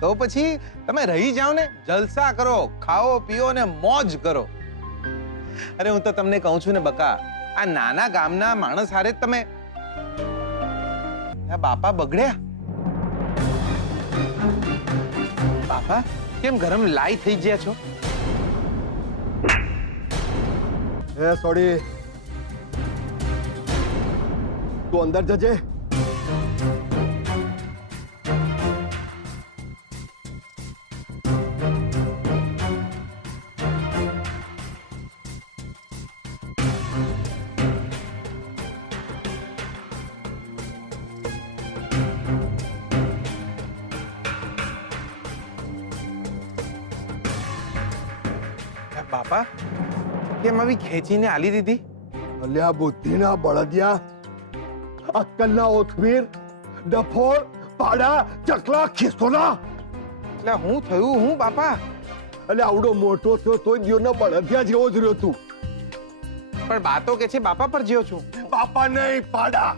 તો પછી તમે રહી જાઓ ને, જલસા કરો, ખાઓ પીઓ ને મોજ કરો. અરે હું તો તમને કહું છું ને બકા, આ નાના ગામના માણસ હારે જ તમે બાપા બગડ્યા. બાપા કેમ ગરમ લાઈ થઈ ગયા છો? હે સોડી, તું અંદર જજે. બાપા કેમ આવી ખેંચીને આલી દીધી? અલ્યા બુદ્ધિના બળદિયા, અક્કલના ઓથવીર, ડફોળ, પાડા, ચકલા, ખિસ્તોના. એટલે હું થયું હું બાપા? એટલે આવડો મોટો થયો તોય દિયોના બળદિયા જેવો જ રહ્યો તું. પણ બાતો કે છે બાપા પર જ્યો છું. બાપા નહીં, પાડા.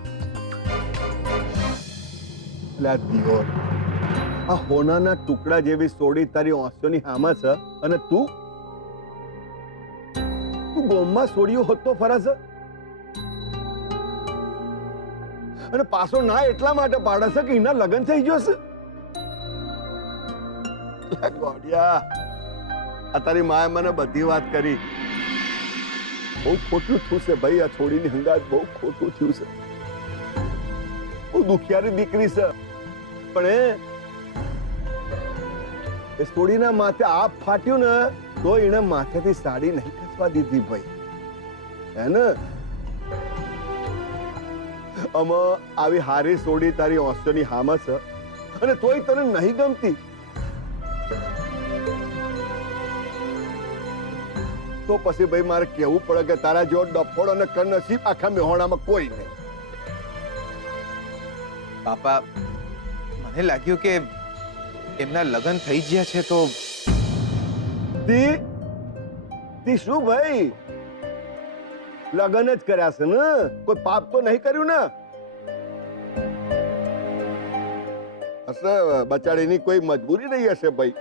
એટલે દિયો, આ હોનાના ટુકડા જેવી સોડી તારી ઓંસોની હામાં છે અને તું ગોમમાં સોડીઓ હોતો ફરસ અને પાછો ના એટલા માટે પાડે છે કે એના લગ્ન થઈ ગયો છે. ગોડિયા, આ તારી માએ મને બધી વાત કરી. બહુ ખોટું થયું છે ભાઈ, આ છોડીની હંગાત બહુ ખોટું થયું છે. બહુ દુખિયારી દીકરી છે, પણ એ છોડીના માથે આપ ફાટ્યું ને તો એને માથેથી સાડી નહીં ખસવા દીધી ભાઈ. હે ને? આવી હારી સોડી તારી ઓસ્ટ્રેની હામાં છે અને તોય તને નહીં ગમતી. તો પછી ભાઈ મારે કેવું પડે કે તારા જેવો ડફોડ અને કનસીબ આખા મેહોણામાં કોઈ નહીં. બાપા મને લાગ્યું કે એમના લગ્ન થઈ ગયા છે તો તી શું ભાઈ, લગ્ન જ કર્યા છે ને, કોઈ પાપ તો નહીં કર્યું ને? હશે બચાડીની કોઈ મજબૂરી નહીં હશે ભાઈ.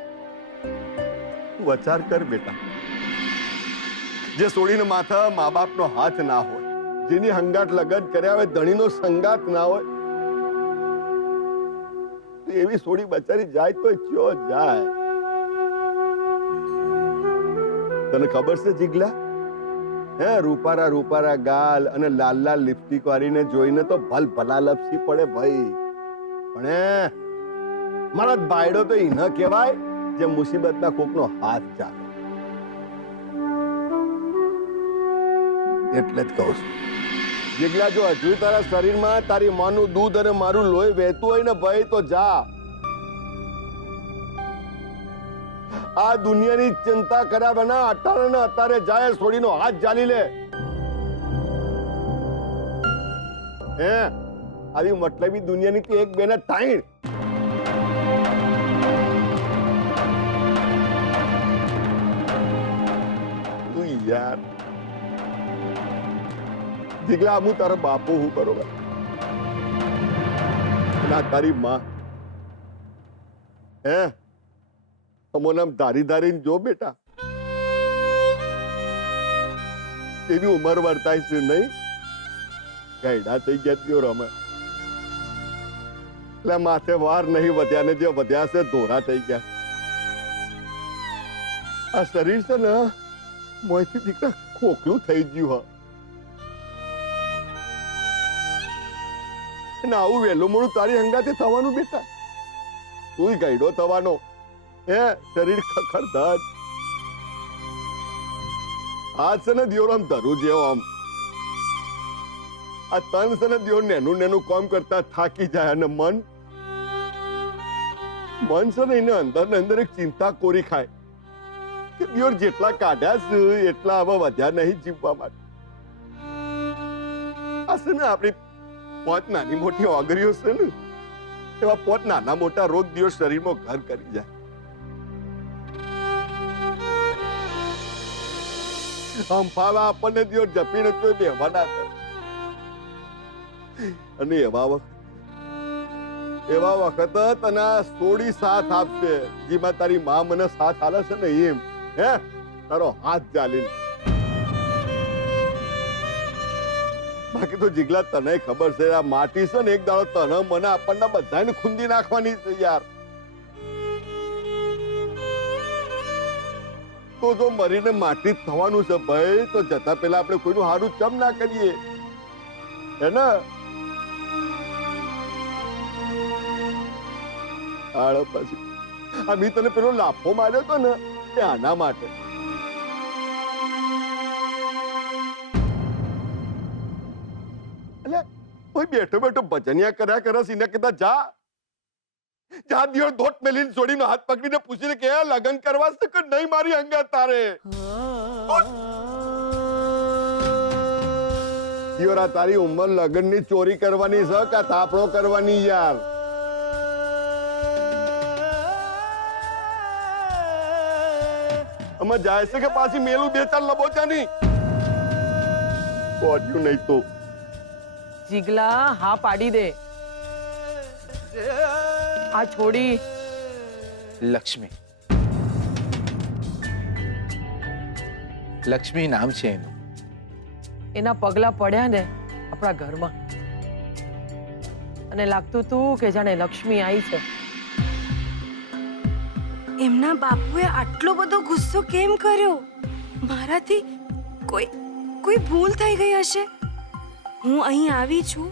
વિચાર કર બેટા, જે સોડીને માથા મા બાપનો હાથ ના હોય, જેની હંગાટ લગન કર્યા હોય, ધણીનો સંગાત ના હોય, એવી સોડી બચારી જાય તો ક્યો જાય. તને ખબર છે જીગલા, હે રૂપારા રૂપારા ગાલ અને લાલ લાલ લિપસ્ટિક વાળીને જોઈને તો ભલ ભલા લપસી પડે ભાઈ. પણ મારા બાયડો તો ઈ ન કહેવાય જે મુસીબતના કોકનો હાથ ચાલે. એટલે જ કહું છું જીગલા, જો હજુ તારા શરીરમાં તારી માનું દૂધ અને મારું લોહી વહેતું હોય ને ભાઈ તો જા. આ દુનિયાની ચિંતા કર્યા વિના અટારે ને અતારે જાય, છોડીનો હાથ જાલી લે. હે આવી મતલબી દુનિયાની એક બેના તાઈણ. તું યાર જીગલા, હું તારા બાપુ હું બરોબર, ના તારી માં. હે અમોને આમ ધારી ધારીને જો બેટા, એવી ઉંમર વર્તાય છે નહીં, ગાયડા થઈ ગયા ત્યો રમે. એટલે માથે વાર નહીં વધ્યા ને જે વધ્યા છે ધોરા થઈ ગયા. આ શરીર છે ને મોયથી દીકરા ખોખલું થઈ ગયું. હા, આવું વહેલું મોડું તારી હંગાતે થવાનું બેટા. તું ગાયડો થવાનો. હે શરીર ખખડધજ. હાથ છે ને દિયોર આમ ધરું જેવો આમ. આ તન છે ને દિયોર નેનું નેનું કામ કરતા થાકી જાય અને મન છે ને એને અંદર ને અંદર એક ચિંતા કોરી ખાય કે દિયોર જેટલા કાઢ્યા છે એટલા હવે વધ્યા નહીં જીવવા માટે. આ છે ને આપણી પોત નાની મોટી ઓગરીઓ છે ને, એવા પોત નાના મોટા રોગ દિયોર શરીરમાં ઘર કરી જાય. હંફાવા આપણને દિયોર જપીને તો બેહવાના કરે. અને એવા વખત એવા વખત તને આ સોડી સાથ આપશે, જેમાં તારી માં મને સાથ આલે છે ને એમ. હે તારો હાથ ચાલીને. બાકી તો જીગલા તને ખબર છે આ માટી છે ને એક દાડો તને મને આપણને બધાને ખૂંદી નાખવાની છે યાર. તો જો મરીને માટી જ થવાનું છે ભાઈ, તો જતા પહેલા આપણે કોઈનું સારું ચમ ના કરીએ, હે ને? આળો પછી આ મેં તને પેલો લાફો માર્યો તો ને એ આના માટે. એટલે કોઈ બેઠો બેઠો ભજનિયા કર્યા કરે છે, એને કીધા જા જા દિયો ધોટ મેલીને છોડીને હાથ પકડીને પૂછીને કે લગન કરવા છે કે નહીં મારી અંગત તારે? દિયોરા તારી ઉંમર લગનની ચોરી કરવાની છે કે તાપણો કરવાની યાર? અમે જાય છે કે પાછી મેલું બે ચાર લબોચાની કોડ્યું નહીં તો જીગલા હા પાડી દે. આ છોડી લક્ષ્મી, લક્ષ્મી નામ છે એનું. એના પગલા પડ્યા ને આપણા ઘરમાં, અને લાગતું તું કે જાણે લક્ષ્મી આવી છે. એમના બાપુએ આટલો બધો ગુસ્સો કેમ કર્યો? મારાથી કોઈ ભૂલ થઈ ગઈ હશે. હું અહીં આવી છું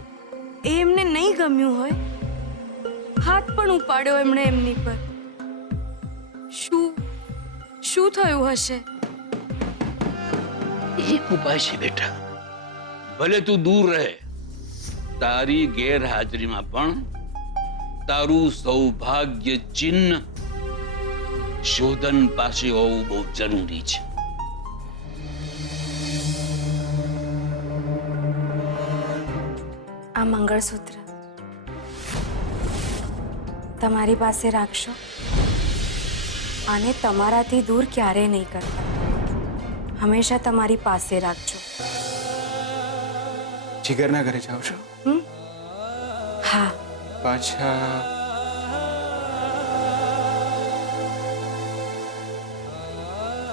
એ એમને નહીં ગમ્યું હોય, હાથ પણ ઉપાડ્યો એમણે એમની પર. શું થયું હશે? એક ઉપાય છે બેટા, ભલે તું દૂર રહે, તારી ગેરહાજરીમાં પણ તારું સૌભાગ્ય ચિહ્ન શોધન પાસે હોવું બહુ જરૂરી છે. આ મંગળસૂત્ર તમારી પાસે રાખશો, આને તમારાથી દૂર ક્યારેય નહીં કરતા. હંમેશા તમારી પાસે રાખજો. જીગરના ઘરે જાવ છો? હા. પાછા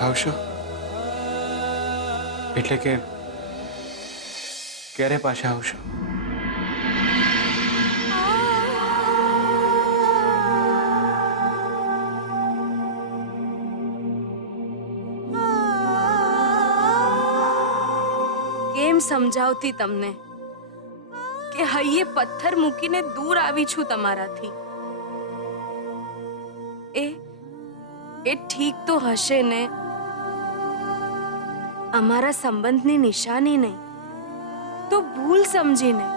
આવશો? એટલે કે ક્યારે પાછા આવશો? કેમ સમજાવતી તમને કે હૈયે પથ્થર મૂકીને દૂર આવી છું તમારાથી? એ ઠીક તો હશે ને? અમારા સંબંધની નિશાની નહીં તો ભૂલ સમજીને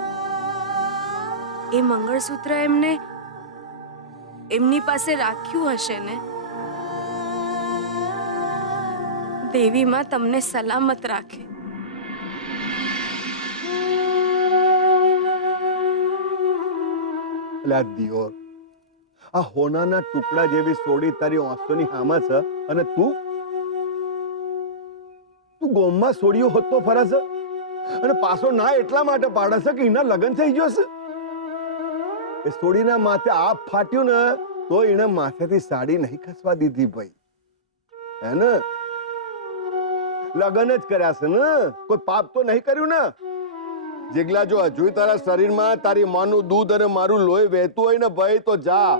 એ મંગળસૂત્ર એમને એમની પાસે રાખ્યું હશે ને? દેવી માં તમને સલામત રાખે. એટલે આ દિયોર, આ હોનાના ટુકડા જેવી સોડી તારી આંસુની હામાં છે, અને તું ગોમમાં સોડીઓ હોતો ફરે છે, અને પાછો ના એટલા માટે પાડે છે કે એના લગ્ન થઈ ગયો છે. એ સોડીના માથે આપ ફાટ્યું ને તો એને માથેથી સાડી નહીં ખસવા દીધી ભાઈ, હે ને? લગ્ન જ કર્યા છે ને, કોઈ પાપ તો નહીં કર્યું ને? જીગલા, જો હજુ તારા શરીરમાં તારી માનું દૂધ અને મારું લોહી વહેતું હોય ને ભાઈ, તો જા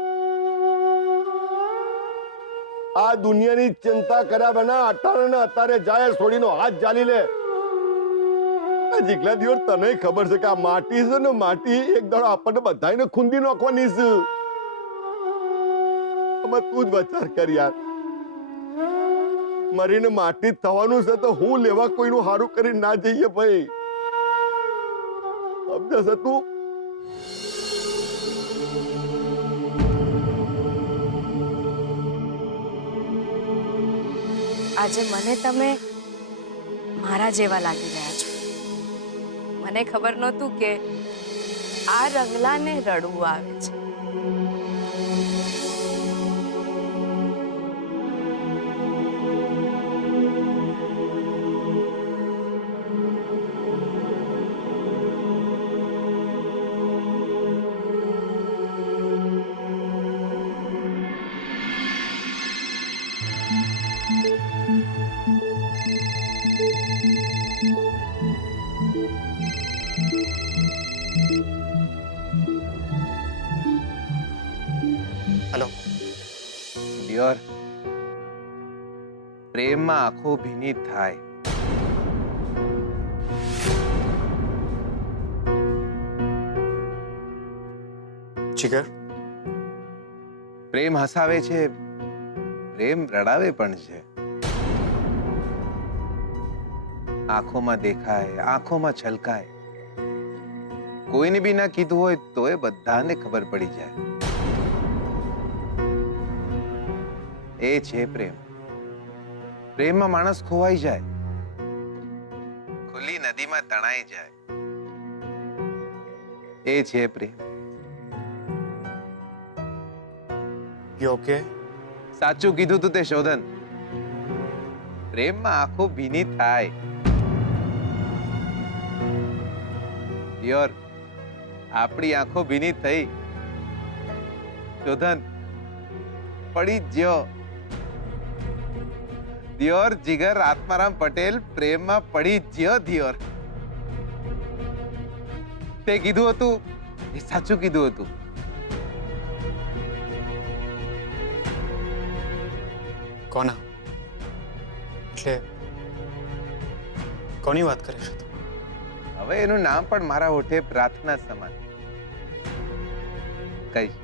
આ દુનિયાની ચિંતા કર્યા વિના અટાણે ને અત્યારે જાય છોડીનો હાથ જાલી લે. જીગલા દિયોર, તને ખબર છે કે આ માટી છે ને, માટી એક દાડો આપણને બધાને ખૂંદી નાખવાની છે. આમાં તું જ વિચાર કર યાર, મરીને માટી જ થવાનું છે તો હું લેવા કોઈનું હારું કરી ના જઈએ ભાઈ, સમજે છે તું? આજે મને તમે મારા જેવા લાગી રહ્યા છો. મને ખબર નહોતું કે આ રંગલાને રડવું આવે છે. ડિયર, પ્રેમમાં આંખો ભીની થાય. જીગર, પ્રેમ હસાવે છે, પ્રેમ રડાવે પણ છે. આંખોમાં દેખાય, આંખોમાં છલકાય. કોઈને બી ના કીધું હોય તોય બધાને ખબર પડી જાય. એ છે પ્રેમ. પ્રેમમાં માણસ ખોવાઈ જાય, ખુલ્લી નદીમાં તણાઈ જાય. એ છે પ્રેમ. You okay? સાચું કીધું તું તે શોધન. પ્રેમમાં આંખો ભીની થાય. ડિયર, આપણી આંખો ભીની થઈ. શોધન, પડી જ જ્યો. દિયોર જીગર આત્મારામ પટેલ પ્રેમમાં પડી જ જ્યો. દિયોર, તે કીધું હતું એ સાચું કીધું હતું. કોના? એટલે કોની વાત કરે છે તું? હવે એનું નામ પણ મારા હોઠે પ્રાર્થના સમાન. કહીશ,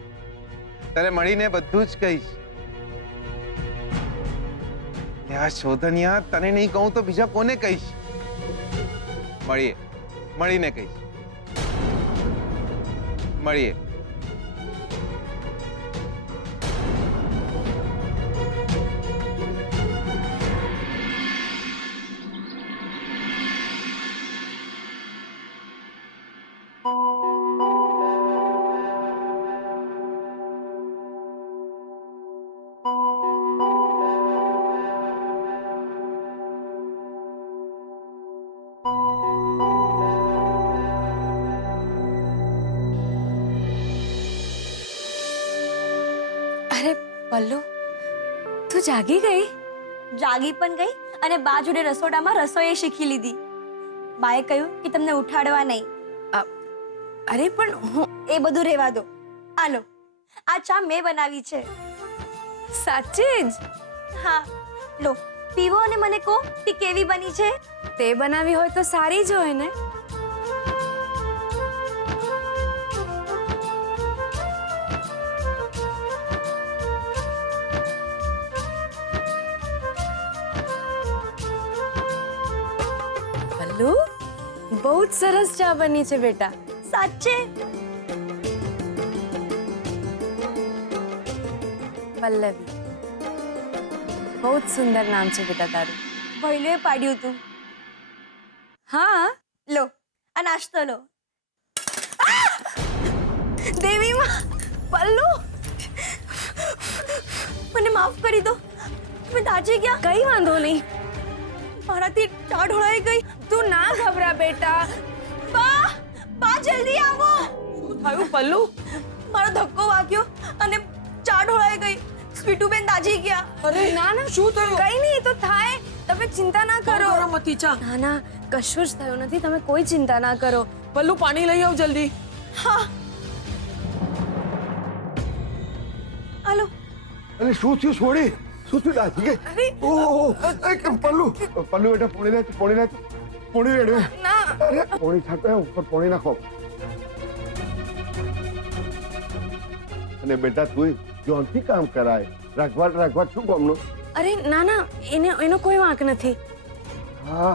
તને મળીને બધું જ કહીશ. આ શોધનિયા, તને નહીં કહું તો બીજા કોને કહીશ? મળીને કહીશ. મળીએ. અરે પલ્લુ, તું જાગી ગઈ? જાગી પણ ગઈ અને બા જોડે રસોડામાં રસોઈ શીખી લીધી. બાએ કહ્યું કે તમને ઉઠાડવા નહીં. અરે પણ હું એ બધું રહેવા દો. આલો, આ ચા મેં બનાવી છે. સાચે જ? હા, લો પીવો અને મને કહો કે કેવી બની છે. તે બનાવી હોય તો સારી જ હોય ને. પલ્લુ, બહુ જ સરસ ચા બની છે બેટા. સાચે? પલ્લવી, બહુ જ સુંદર નામ છે બેટા તારું. ભૈલુએ પાડ્યું તું. હા, લો આ નાસ્તો લો. દેવી માં, પલ્લુ મને માફ કરી દો. મેં દાજી ગયા. કઈ વાંધો નહીં. મારાથી ચા ઢોળાઈ ગઈ. તું ના ગભરા બેટા. બા, બા જલ્દી આવો. શું થયું પલ્લુ? મારો ધક્કો વાગ્યો અને ચા ઢોળાઈ ગઈ. સ્વીટુબેન દાજી ગયા. અરે ના ના, શું થયું? કઈ નહીં, એ તો થાય. તમે ચિંતા ના કરો. ગરમ હતી ચા. ના ના, કશું જ થયું નથી. તમે કોઈ ચિંતા ના કરો. પલ્લુ, પાણી લઈ આવ જલ્દી. હા, હાલો. અરે શું થયું છોડી? શું થયું દાજી ગઈ? ઓહો, પલ્લુ બેટા પોણી રેડવે. ના. અરે પોણી છાંટો, ઉપર પોણી નાખો. અને બેટા તું જોનથી કામ કરાય. રાઘવાટ શું કામનું? અરે ના ના, એનો કોઈ વાંક નથી. હા,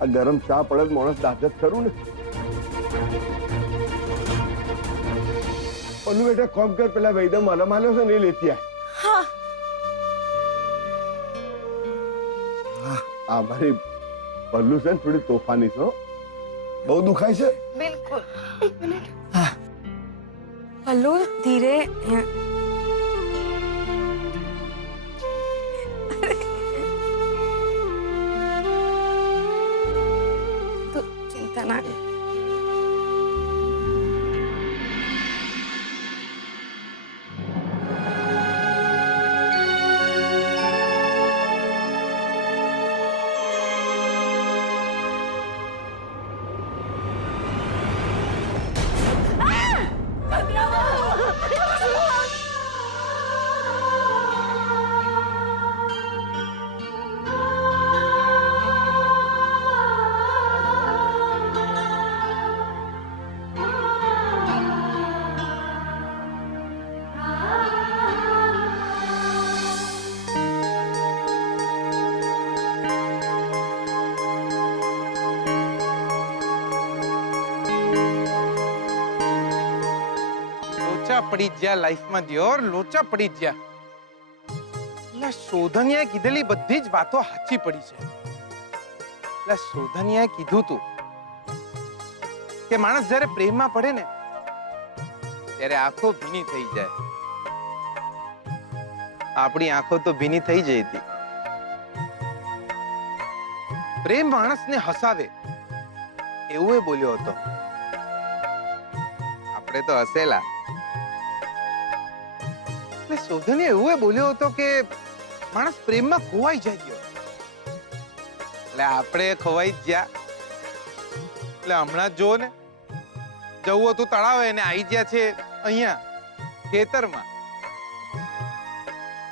આ ગરમ ચા પડે માણસ દાદ જ કરું ને. પલ્લુ બેટા કોમ કર, પેલા વૈદમ મલમ આલ્યો છે ને એ લેતી આય. હા, આ મારી પલ્લુ છે ને થોડી તોફાની છે હો. બહુ દુખાય છે? બિલકુલ. પલ્લુ, ધીરે. તું ચિંતા ના કર. લોચા પડી જ ગયા લાઈફમાં દિયોર, લોચા પડી જ ગયા. એટલે શોધનિયાએ કીધેલી બધી જ વાતો સાચી પડી છે. એટલે શોધનિયાએ કીધું તું કે માણસ જ્યારે પ્રેમમાં પડે ને ત્યારે આંખો ભીની થઈ જાય. આપણી આંખો તો ભીની થઈ જઈ હતી. પ્રેમ માણસને હસાવે એવું એ બોલ્યો હતો. આપણે તો હસેલા. એટલે શોધને એવું એ બોલ્યો હતો કે માણસ પ્રેમમાં ખોવાઈ જાય ગયો. એટલે આપણે ખોવાઈ જ ગયા. એટલે હમણાં જ જો ને, જવું હતું તળાવે ને આવી ગયા છે અહીંયા ખેતરમાં.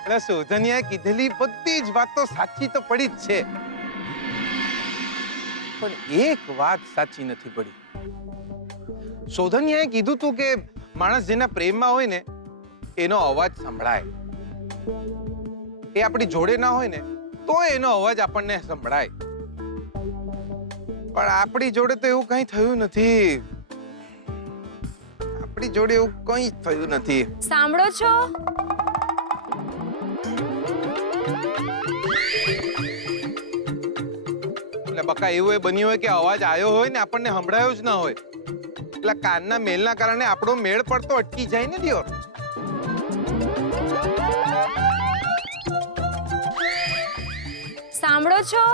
એટલે શોધનિયાએ કીધેલી બધી જ વાત તો સાચી તો પડી જ છે, પણ એક વાત સાચી નથી પડી. શોધનિયાએ કીધું તું કે માણસ જેના પ્રેમમાં હોય ને એનો અવાજ સંભળાય. એ આપણી જોડે ના હોય ને તો એનો અવાજ આપણને સંભળાય. પણ આપણી જોડે તો એવું કંઈ થયું નથી. આપણી જોડે એવું કંઈ થયું નથી. સાંભળો છો? એટલે બકા એવું એ બન્યું હોય કે અવાજ આવ્યો હોય ને આપણને સંભળાયો જ ના હોય. એટલે કાનના મેલના કારણે આપણો મેળ પડતો અટકી જાય ને દિયોર. સાંભળો છો?